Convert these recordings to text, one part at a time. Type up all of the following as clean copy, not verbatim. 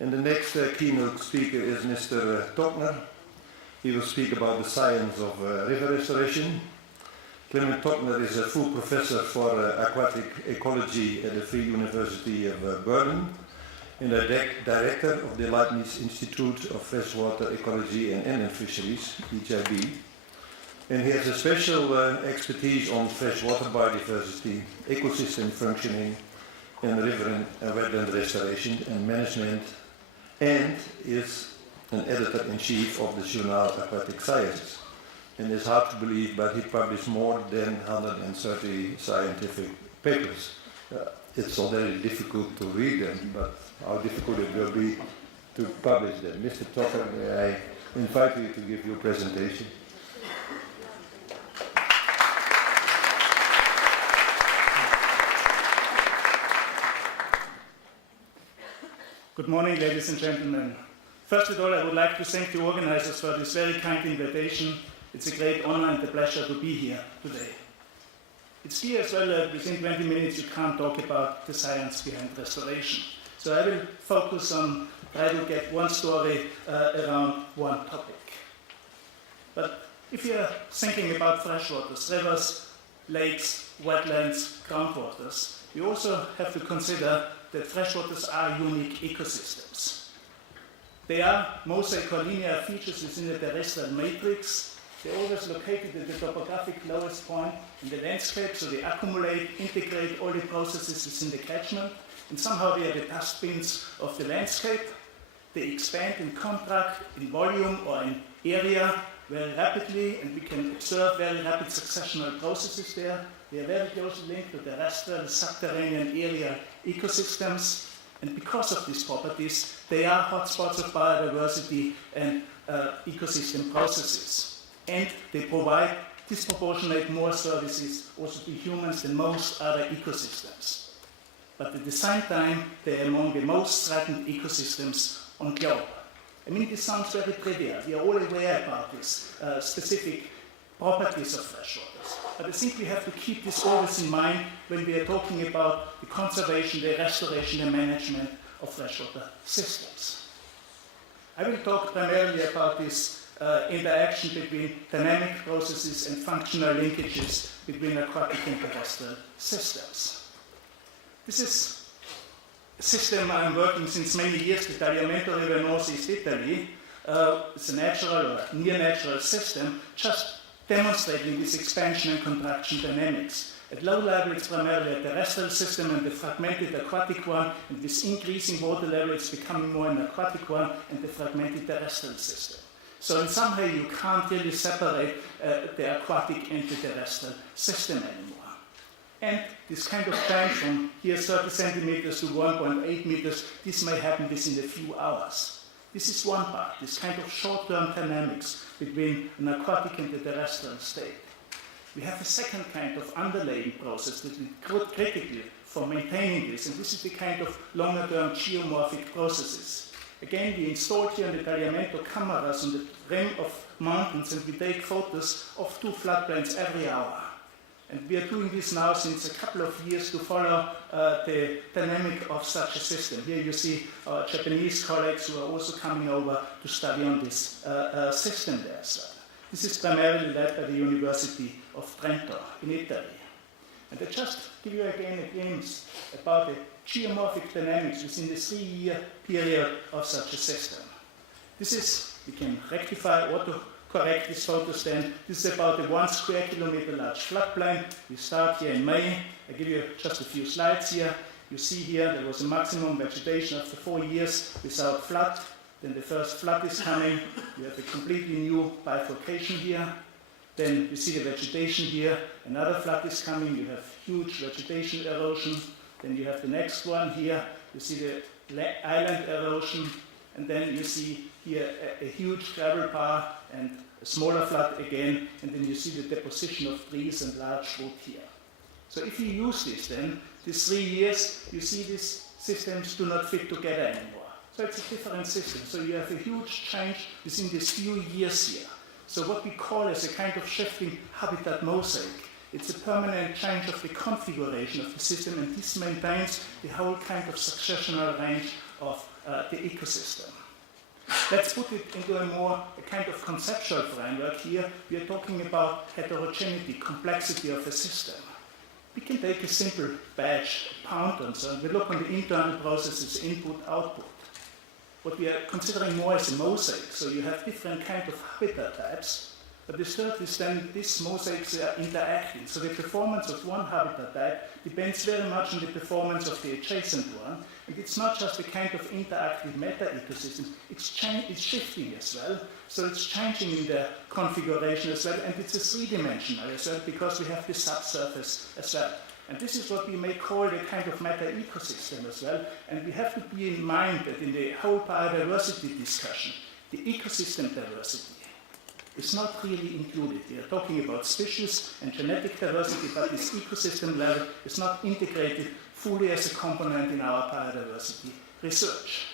And the next keynote speaker is Mr. Tockner. He will speak about the science of river restoration. Klement Tockner is a full professor for aquatic ecology at the Free University of Berlin and a director of the Leibniz Institute of Freshwater Ecology and Inland Fisheries, EJB. And he has a special expertise on freshwater biodiversity, ecosystem functioning, and river and wetland restoration and management, and is an editor-in-chief of the journal Aquatic Sciences. And it's hard to believe, but he published more than 130 scientific papers. It's already difficult to read them, but how difficult it will be to publish them. Mr. Tockner, I invite you to give your presentation. Good morning, ladies and gentlemen. First of all, I would like to thank the organizers for this very kind invitation. It's a great honor and a pleasure to be here today. It's clear as well that within 20 minutes you can't talk about the science behind restoration. So I will focus on try to get one story around one topic. But if you're thinking about freshwaters, rivers, lakes, wetlands, groundwaters, you also have to consider that freshwaters are unique ecosystems. They are mosaic or linear features within the terrestrial matrix. They're always located at the topographic lowest point in the landscape, so they accumulate, integrate all the processes within the catchment, and somehow they are the dustbins of the landscape. They expand and contract in volume or in area very rapidly, and we can observe very rapid successional processes there. They are very closely linked to terrestrial, subterranean area ecosystems, and because of these properties, they are hotspots of biodiversity and ecosystem processes. And they provide disproportionate more services also to humans than most other ecosystems. But at the same time, they are among the most threatened ecosystems on globe. I mean, this sounds very trivial. We are all aware about these specific properties of freshwaters. But I think we have to keep this always in mind when we are talking about the conservation, the restoration, and management of freshwater systems. I will talk primarily about this interaction between dynamic processes and functional linkages between aquatic and terrestrial systems. This is a system I'm working since many years, the Tagliamento River, northeast Italy. It's a natural or near natural system, just demonstrating this expansion and contraction dynamics. At low level, it's primarily a terrestrial system and the fragmented aquatic one, and with increasing water level, it's becoming more an aquatic one and the fragmented terrestrial system. So in some way, you can't really separate the aquatic and the terrestrial system anymore. And this kind of change from here 30 centimeters to 1.8 meters, this may happen within a few hours. This is one part, this kind of short-term dynamics between an aquatic and the terrestrial state. We have a second kind of underlaying process that is critical for maintaining this, and this is the kind of longer-term geomorphic processes. Again, we installed here in the Tagliamento cameras on the rim of mountains, and we take photos of two floodplains every hour. And we are doing this now since a couple of years to follow the dynamic of such a system. Here you see our Japanese colleagues who are also coming over to study on this system there. So this is primarily led by the University of Trento in Italy. And I just give you again a glimpse about the geomorphic dynamics within the 3-year period of such a system. This is, we can rectify, auto-correct these photos then. This is about a 1 square kilometer large floodplain. We start here in May. I give you just a few slides here. You see here there was a maximum vegetation after 4 years without flood. Then the first flood is coming. You have a completely new bifurcation here. Then you see the vegetation here. Another flood is coming. You have huge vegetation erosion. Then you have the next one here. You see the island erosion. And then you see here a huge gravel bar and a smaller flood again. And then you see the deposition of trees and large wood here. So if you use this then, these 3 years, you see these systems do not fit together anymore. So it's a different system. So you have a huge change within these few years here. So what we call as a kind of shifting habitat mosaic. It's a permanent change of the configuration of the system, and this maintains the whole kind of successional range of the ecosystem. Let's put it into a kind of conceptual framework here. We are talking about heterogeneity, complexity of a system. We can take a simple badge, pound and so on. We look on the internal processes, input, output. What we are considering more as a mosaic, so you have different kinds of habitat types, but the third is then these mosaics are interacting. So the performance of one habitat type depends very much on the performance of the adjacent one, and it's not just a kind of interactive meta-ecosystem, it's shifting as well, so it's changing in the configuration as well, and it's a three-dimensional as well, because we have the subsurface as well. And this is what we may call the kind of meta-ecosystem as well, and we have to be in mind that in the whole biodiversity discussion, the ecosystem diversity is not really included. We are talking about species and genetic diversity, but this ecosystem level is not integrated fully as a component in our biodiversity research.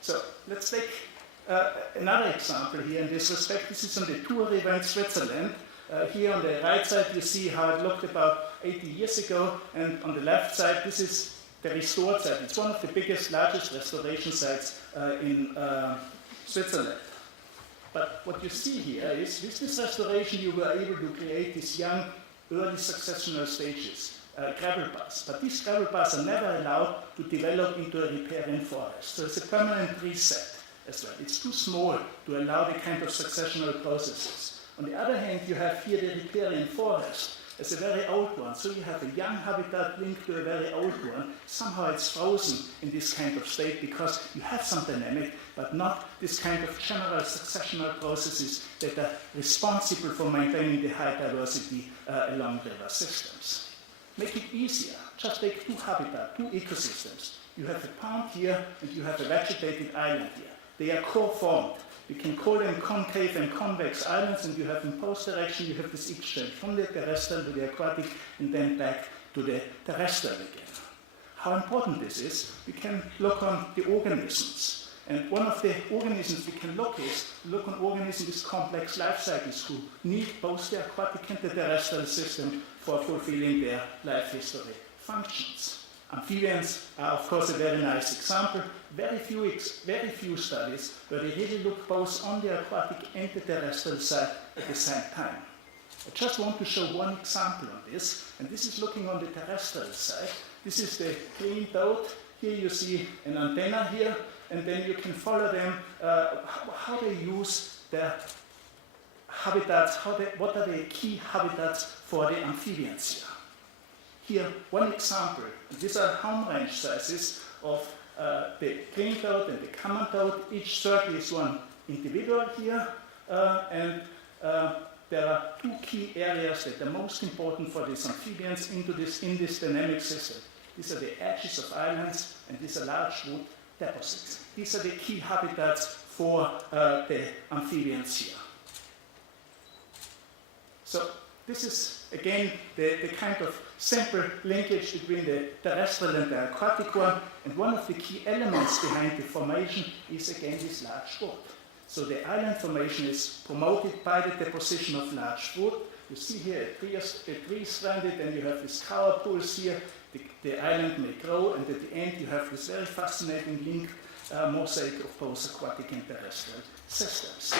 So let's take another example here in this respect. This is on the Tour River in Switzerland. Here on the right side you see how it looked about 80 years ago, and on the left side this is the restored site. It's one of the biggest, largest restoration sites in Switzerland. But what you see here is, with this restoration you were able to create these young, early successional stages, gravel bars. But these gravel bars are never allowed to develop into a riparian forest. So it's a permanent reset as well. It's too small to allow the kind of successional processes. On the other hand, you have here the riparian forest as a very old one. So you have a young habitat linked to a very old one. Somehow it's frozen in this kind of state because you have some dynamic, but not this kind of general successional processes that are responsible for maintaining the high diversity along river systems. Make it easier. Just take two habitats, two ecosystems. You have a pond here and you have a vegetated island here. They are co-formed. We can call them concave and convex islands, and you have in post direction, you have this exchange from the terrestrial to the aquatic and then back to the terrestrial again. How important this is, we can look on the organisms. And one of the organisms we can look on organisms with complex life cycles who need both the aquatic and the terrestrial system for fulfilling their life history functions. Amphibians are, of course, a very nice example. Very few studies where they really look both on the aquatic and the terrestrial side at the same time. I just want to show one example on this, and this is looking on the terrestrial side. This is the green toad. Here you see an antenna here, and then you can follow them, how they use their habitats, what are the key habitats for the amphibians here. Here, one example. These are home range sizes of the green toad and the common toad. Each circle is one individual here, and there are two key areas that are most important for these amphibians in this dynamic system. These are the edges of islands, and these are large wood deposits. These are the key habitats for the amphibians here. So this is, again, the kind of simple linkage between the terrestrial and the aquatic one, and one of the key elements behind the formation is, again, this large wood. So the island formation is promoted by the deposition of large wood. You see here a tree stranded, and you have these cover pools here. The island may grow, and at the end you have this very fascinating linked mosaic of both aquatic and terrestrial systems.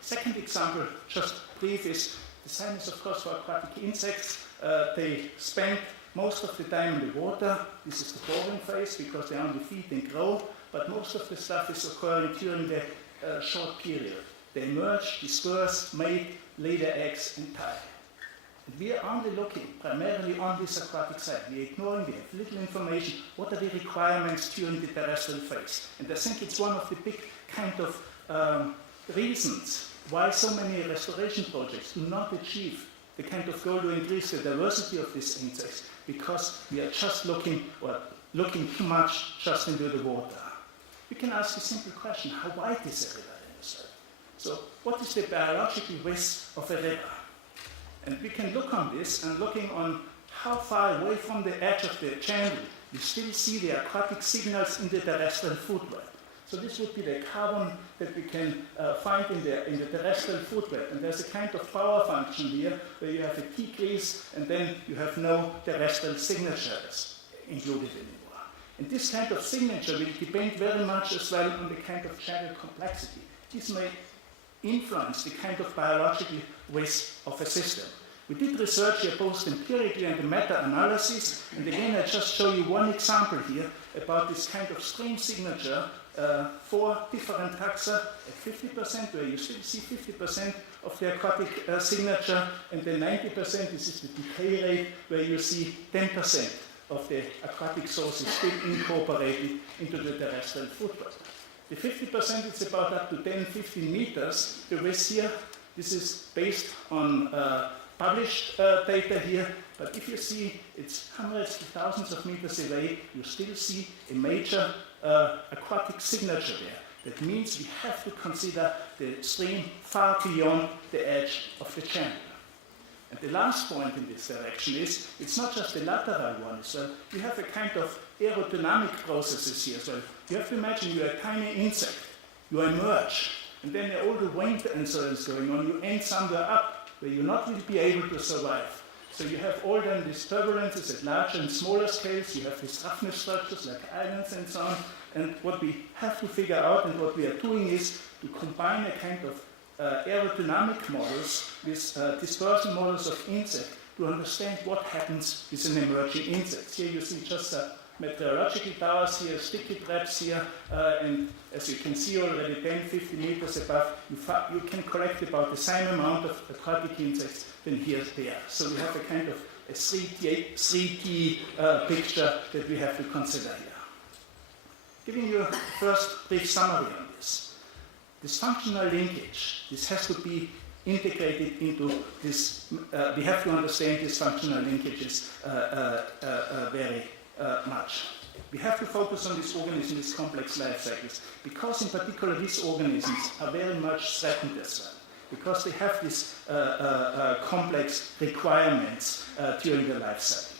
Second example, just brief, is the same is, of course, for aquatic insects. They spend most of the time in the water. This is the boring phase because they only feed and grow, but most of the stuff is occurring during the short period. They emerge, disperse, mate, lay their eggs, and die. And we are only looking primarily on this aquatic side. We are ignoring, we have little information. What are the requirements during the terrestrial phase? And I think it's one of the big kind of reasons why so many restoration projects do not achieve the kind of goal to increase the diversity of these insects, because we are just looking too much just into the water. We can ask a simple question: how wide is a river in the soil? So what is the biological width of a river? And we can look on this, and looking on how far away from the edge of the channel you still see the aquatic signals in the terrestrial food web. So this would be the carbon that we can find in the terrestrial food web. And there's a kind of power function here where you have a decrease and then you have no terrestrial signatures included anymore. And this kind of signature will depend very much as well on the kind of channel complexity. This may influence the kind of biological risk of a system. We did research here both empirically and the meta-analysis, and again I just show you one example here about this kind of stream signature for different taxa at 50%, where you still see 50% of the aquatic signature, and then 90%, this is the decay rate, where you see 10% of the aquatic sources still incorporated into the terrestrial food web. The 50% is about up to 10-15 meters. The rest here, this is based on published data here, but if you see it's hundreds to thousands of meters away, you still see a major aquatic signature there. That means we have to consider the stream far beyond the edge of the channel. And the last point in this direction is, it's not just the lateral one as well, you have a kind of aerodynamic processes here as well. You have to imagine you're a tiny insect, you emerge, and then all the wind and so on is going on, you end somewhere up where you not will be able to survive. So you have all then these turbulences at larger and smaller scales, you have these roughness structures like islands and so on, and what we have to figure out and what we are doing is to combine a kind of aerodynamic models with dispersion models of insect to understand what happens with an emerging insect. Here you see just meteorological towers here, sticky traps here, and as you can see already 10-50 meters above, you can collect about the same amount of aquatic insects than here there. So we have a kind of a 3D picture that we have to consider here. Giving you a first brief summary on this. This functional linkage, this has to be integrated into this, we have to understand these functional linkages very much. We have to focus on these organisms, these complex life cycles, because in particular these organisms are very much threatened as well, because they have these complex requirements during their life cycle.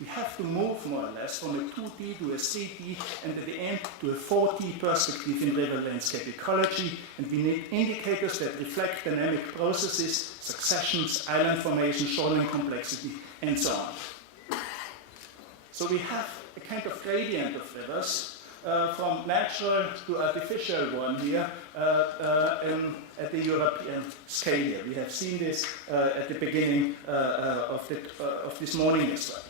We have to move more or less from a 2D to a 3D and at the end to a 4D perspective in river landscape ecology, and we need indicators that reflect dynamic processes, successions, island formation, shoreline complexity, and so on. So we have a kind of gradient of rivers from natural to artificial one here at the European scale here. We have seen this at the beginning of this morning as well.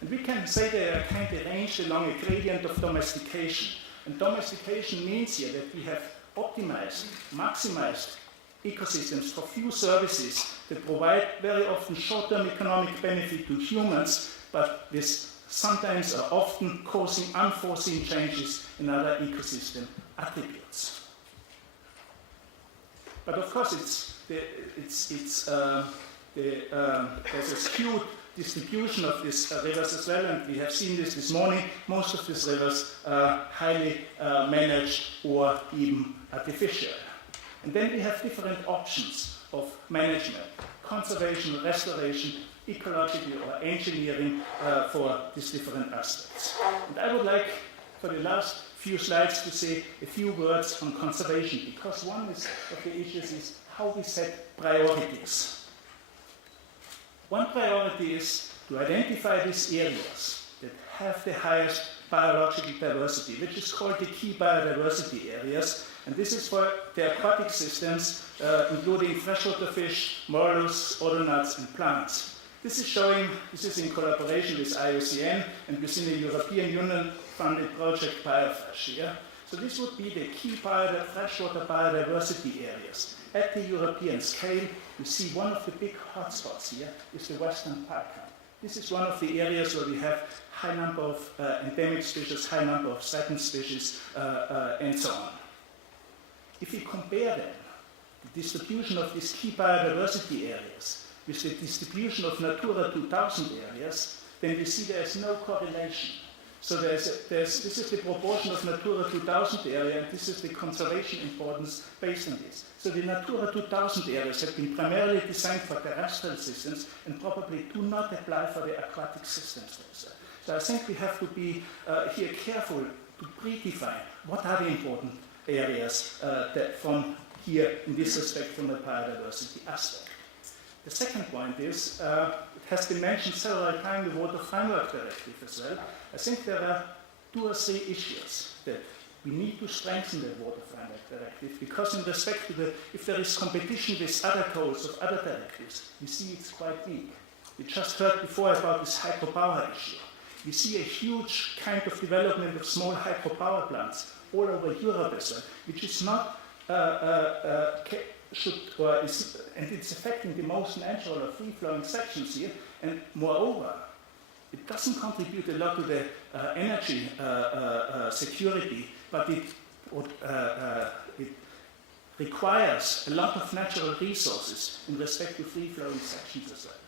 And we can say they are kind of arranged along a gradient of domestication. And domestication means here that we have optimized, maximized ecosystems for few services that provide very often short-term economic benefit to humans, but this sometimes are often causing unforeseen changes in other ecosystem attributes. But of course, there's a skewed distribution of these rivers as well, and we have seen this morning. Most of these rivers are highly managed or even artificial. And then we have different options of management: conservation, restoration, ecological or engineering for these different aspects. And I would like, for the last few slides, to say a few words on conservation, because one of the issues is how we set priorities. One priority is to identify these areas that have the highest biological diversity, which is called the key biodiversity areas. And this is for the aquatic systems, including freshwater fish, mollusks, odonates, and plants. This is in collaboration with IUCN and within the European Union-funded project Biofresh here. So this would be the key freshwater biodiversity areas. At the European scale, you see one of the big hotspots here is the Western Balkan. This is one of the areas where we have high number of endemic species, high number of threatened species, and so on. If we compare then the distribution of these key biodiversity areas with the distribution of Natura 2000 areas, then we see there is no correlation. So this is the proportion of Natura 2000 area, and this is the conservation importance based on this. So the Natura 2000 areas have been primarily designed for terrestrial systems and probably do not apply for the aquatic systems. So I think we have to be here careful to predefine what are the important areas that from here in this respect from the biodiversity aspect. The second point is, it has been mentioned several times, the Water Framework Directive as well. I think there are 2 or 3 issues that we need to strengthen the Water Framework Directive, because in respect to if there is competition with other codes of other directives, we see it's quite weak. We just heard before about this hydropower issue. We see a huge kind of development of small hydropower plants all over Europe as well, which is not and it's affecting the most natural or free-flowing sections here, and moreover, it doesn't contribute a lot to the energy security, but it requires a lot of natural resources in respect to free-flowing sections as well.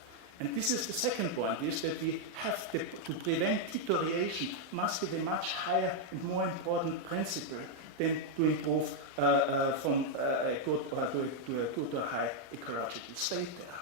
And this is the second point, is that we have to prevent deterioration must be the much higher and more important principle than to improve from a good to a good or high ecological state there.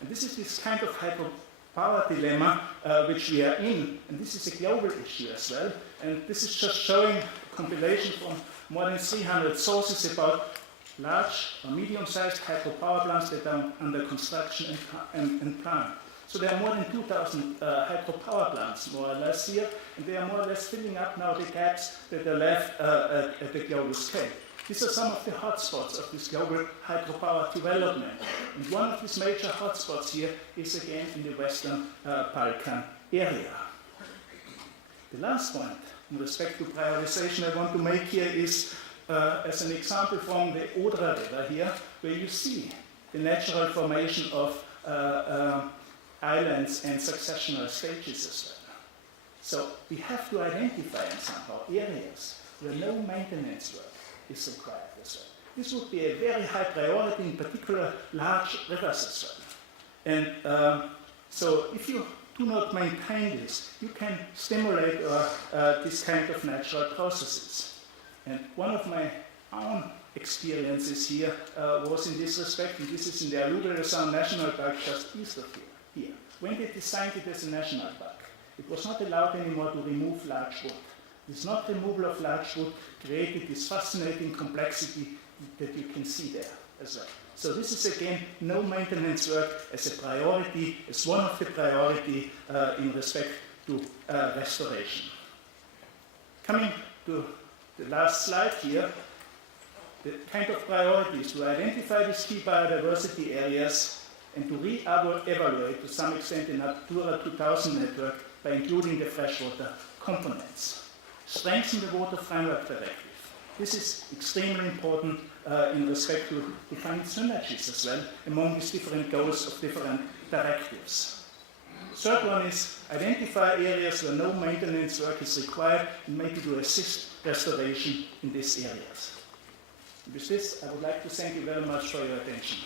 And this is this kind of hydropower dilemma which we are in, and this is a global issue as well. And this is just showing a compilation from more than 300 sources about large or medium-sized hydropower plants that are under construction and planned. So there are more than 2,000 hydropower plants, more or less, here, and they are more or less filling up now the gaps that are left at the global scale. These are some of the hotspots of this global hydropower development. And one of these major hotspots here is again in the Western Balkan area. The last point in respect to prioritization I want to make here is as an example from the Odra River here, where you see the natural formation of islands and successional stages as well. So we have to identify somehow areas where no maintenance work is required as well. This would be a very high priority, in particular large rivers as well. And so if you do not maintain this, you can stimulate this kind of natural processes. And one of my own experiences here was in this respect, and this is in the Alluvial Sound National Park just east of here. When they designed it as a national park, it was not allowed anymore to remove large wood. This not removal of large wood created this fascinating complexity that you can see there as well. So this is again no maintenance work as a priority, as one of the priority in respect to restoration. Coming to the last slide here, the kind of priorities to identify these key biodiversity areas and to re-evaluate to some extent the Natura 2000 network by including the freshwater components. Strengthen the Water Framework Directive. This is extremely important in respect to defining synergies as well among these different goals of different directives. Third one is identify areas where no maintenance work is required and maybe to assist restoration in these areas. With this, I would like to thank you very much for your attention.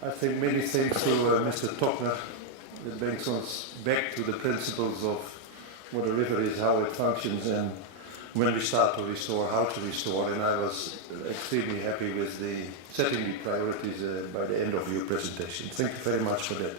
I think many thanks to Mr. Tockner that brings us back to the principles of what a river is, how it functions, and when we start to restore, how to restore. And I was extremely happy with the setting the priorities by the end of your presentation. Thank you very much for that.